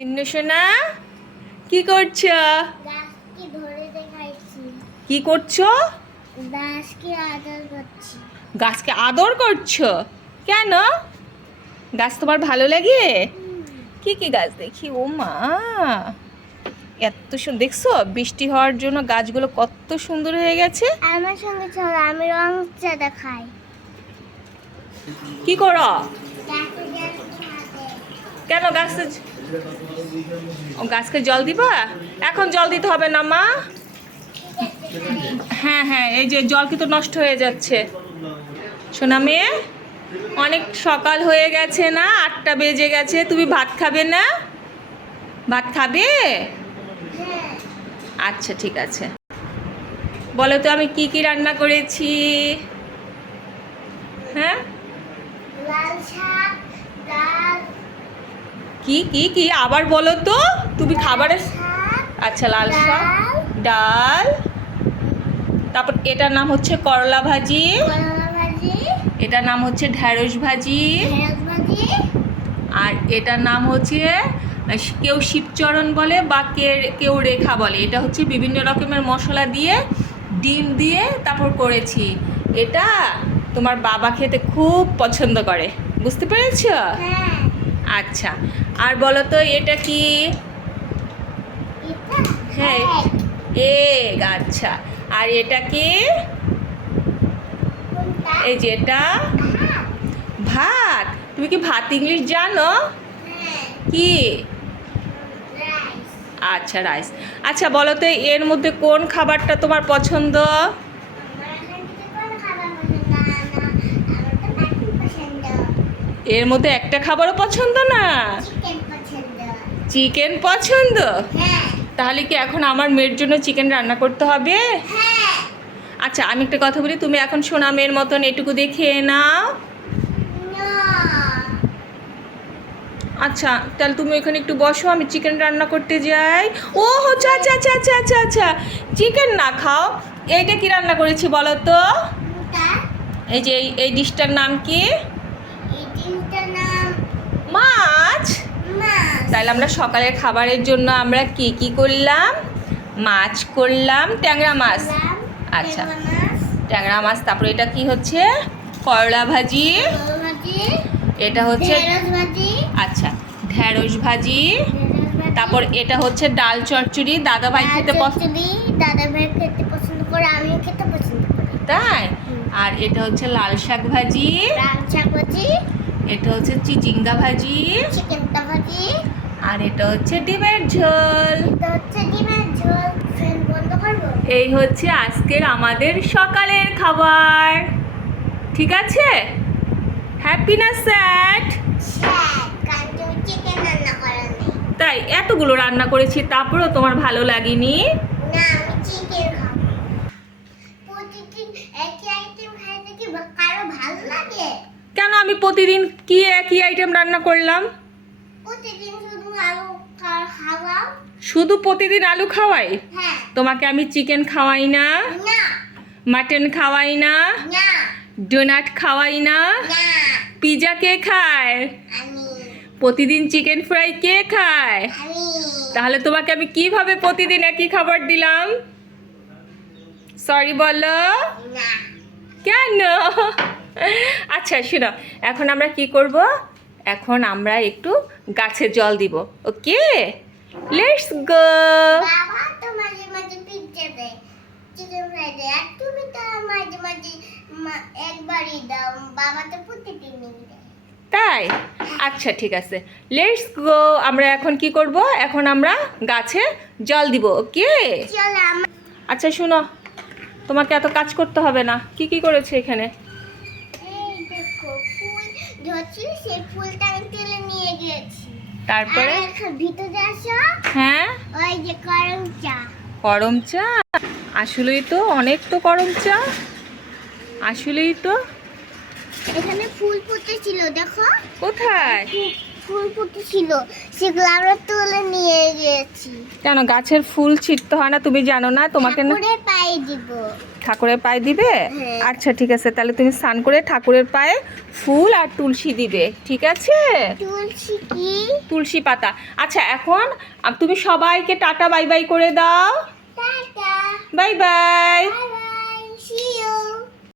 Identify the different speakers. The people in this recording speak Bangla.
Speaker 1: চিন্ন সোনা কি করছ? কি করছ?
Speaker 2: গাছকে আদর করছি।
Speaker 1: গাছকে আদর করছ? কেন? গাছ তোমার ভালো লাগে? কি কি গাছ দেখি? ও মা এত সুন্দর দেখছ? বৃষ্টি হওয়ার জন্য গাছগুলো কত সুন্দর হয়ে গেছে।
Speaker 2: আমার সঙ্গে চলো আমি রংটা দেখাই।
Speaker 1: কি করো? কেন গাছে ও, গাছকে জল দিবা? এখন জল দিতে হবে না, মা? হ্যাঁ হ্যাঁ এই যে জল কিন্তু নষ্ট হয়ে যাচ্ছে। সোনা মেয়ে, অনেক সকাল হয়ে গেছে না? আটটা বেজে গেছে, তুমি ভাত খাবে না? ভাত খাবে? আচ্ছা ঠিক আছে। বলো তো, আমি কি কি রান্না করেছি? হ্যাঁ?
Speaker 2: লাল শাক, ডাল
Speaker 1: কি কি কি? আবার বলো তো। তুমি খাবারের আচ্ছা লাল শাক
Speaker 2: ডাল।
Speaker 1: তারপর এটার নাম হচ্ছে করলা ভাজি। এটার নাম হচ্ছে ঢ্যাঁড়স ভাজি। আর এটার নাম হচ্ছে কেউ শিবচরণ বলে বা কে কেউ রেখা বলে। এটা হচ্ছে বিভিন্ন রকমের মশলা দিয়ে ডিম দিয়ে তারপর করেছি। এটা তোমার বাবা খেতে খুব পছন্দ করে। বুঝতে পেরেছ?
Speaker 2: হ্যাঁ।
Speaker 1: আচ্ছা। আর বলো তো এটা কি? হ্যাঁ। এগ আচ্ছা। আর এটা কি? এই যে এটা?
Speaker 2: ভাত।
Speaker 1: ভাত তুমি কি ভাত ইংলিশ জানো?
Speaker 2: হ্যাঁ।
Speaker 1: কি? আচ্ছা রাইস। আচ্ছা বলো তো এর মধ্যে কোন খাবারটা তোমার পছন্দ
Speaker 2: আমার এখান থেকে কোন খাবার পছন্দ না আমার তো মাটন পছন্দ
Speaker 1: এর মধ্যে একটা খাবারও পছন্দ না?
Speaker 2: চিকেন পছন্দ। হ্যাঁ।
Speaker 1: তাহলে কি এখন আমার মেয়ের জন্য চিকেন রান্না করতে হবে?
Speaker 2: হ্যাঁ।
Speaker 1: আচ্ছা আমি একটা কথা বলি তুমি এখন সোনা মেয়ের মতন এটুকু দেখে নাও।
Speaker 2: না।
Speaker 1: আচ্ছা তাহলে তুমি এখানে একটু বসো আমি চিকেন রান্না করতে যাই। ও আচ্ছা আচ্ছা আচ্ছা আচ্ছা আচ্ছা আচ্ছা চিকেন না খাও। এইটা কি রান্না করেছি বলো তো? এই যে এই ডিশটার নাম কি? মাছ? তাহলে আমরা সকালের খাবারের জন্য আমরা কি কি করলাম? মাছ করলাম ট্যাংরা মাছ। আচ্ছা। ট্যাংরা মাছ। তারপরে এটা কি হচ্ছে? করলা ভাজি। এটা হচ্ছে আচ্ছা ঢ্যাঁড়স ভাজি। তারপর এটা হচ্ছে ডাল চচ্চড়ি। দাদা ভাই খেতে পছন্দ
Speaker 2: দাদা ভাই খেতে পছন্দ করে আমিও খেতে পছন্দ করি।
Speaker 1: তাই? আর এটা হচ্ছে লাল শাক ভাজি।
Speaker 2: লাল শাক ভাজি।
Speaker 1: এটা হচ্ছে চিচিঙ্গা ভাজি।
Speaker 2: চিকেনটা ভাজি।
Speaker 1: আর এটা হচ্ছে ডিমের ঝোল।
Speaker 2: এটা হচ্ছে ডিমের ঝোল। ফ্যান বন্ধ করব?
Speaker 1: এই হচ্ছে আজকের আমাদের সকালের খাবার। ঠিক আছে? হ্যাপি না স্যাড তাই এতগুলো রান্না করেছি তারপরেও তোমার ভালো লাগেনি?
Speaker 2: কারও ভালো লাগে?
Speaker 1: কেন আমি প্রতিদিন কি একই আইটেম রান্না করলাম?
Speaker 2: শুধু
Speaker 1: প্রতিদিন আলু খাওয়াই?
Speaker 2: হ্যাঁ।
Speaker 1: তোমাকে আমি চিকেন খাওয়াই না? মাটন খাওয়াই না? ডোনাট খাওয়াই না?
Speaker 2: না।
Speaker 1: পিজা কে খায়? প্রতিদিন চিকেন ফ্রাই কে খায়? তাহলে তোমাকে আমি কীভাবে প্রতিদিন একই খাবার দিলাম? সরি বলো। কেন? আচ্ছা শোনো এখন আমরা কি করব? এখন আমরা একটু গাছে জল দিব ওকে? লেটস গো তাই? আচ্ছা ঠিক আছে। লেটস গো আমরা এখন কি করব? এখন আমরা গাছে জল দিব ওকে? আচ্ছা শোনো তোমাকে এত কাজ করতে হবে না। কি কি করেছে এখানে?
Speaker 2: ধরছিল সেই ফুলটা আমি তুলে নিয়ে গেছি
Speaker 1: তারপরে?
Speaker 2: ভিতরে আসো।
Speaker 1: হ্যাঁ?
Speaker 2: ওই যে করম চা।
Speaker 1: করম চা? আসলেই তো অনেক তো করম চা। আসলেই তো।
Speaker 2: এখানে ফুল ফুটেছিল দেখো।
Speaker 1: কোথায়?
Speaker 2: ফুল ফুটেছিল সেগুলো আমরা তুলে নিয়ে গেছি
Speaker 1: কেন গাছের ফুল ছিটতে হয় না তুমি জানো না? তোমাকে না
Speaker 2: ঠাকুরের পায়ে দিব।
Speaker 1: ঠাকুরের পায়ে দিবে?
Speaker 2: হ্যাঁ।
Speaker 1: আচ্ছা ঠিক আছে তাহলে তুমি স্নান করে ঠাকুরের পায়ে ফুল আর তুলসী দিবে ঠিক আছে?
Speaker 2: তুলসী কি?
Speaker 1: তুলসী পাতা। আচ্ছা এখন তুমি সবাইকে টাটা বাই বাই করে দাও।
Speaker 2: Tata.
Speaker 1: Bye bye.
Speaker 2: Bye bye see you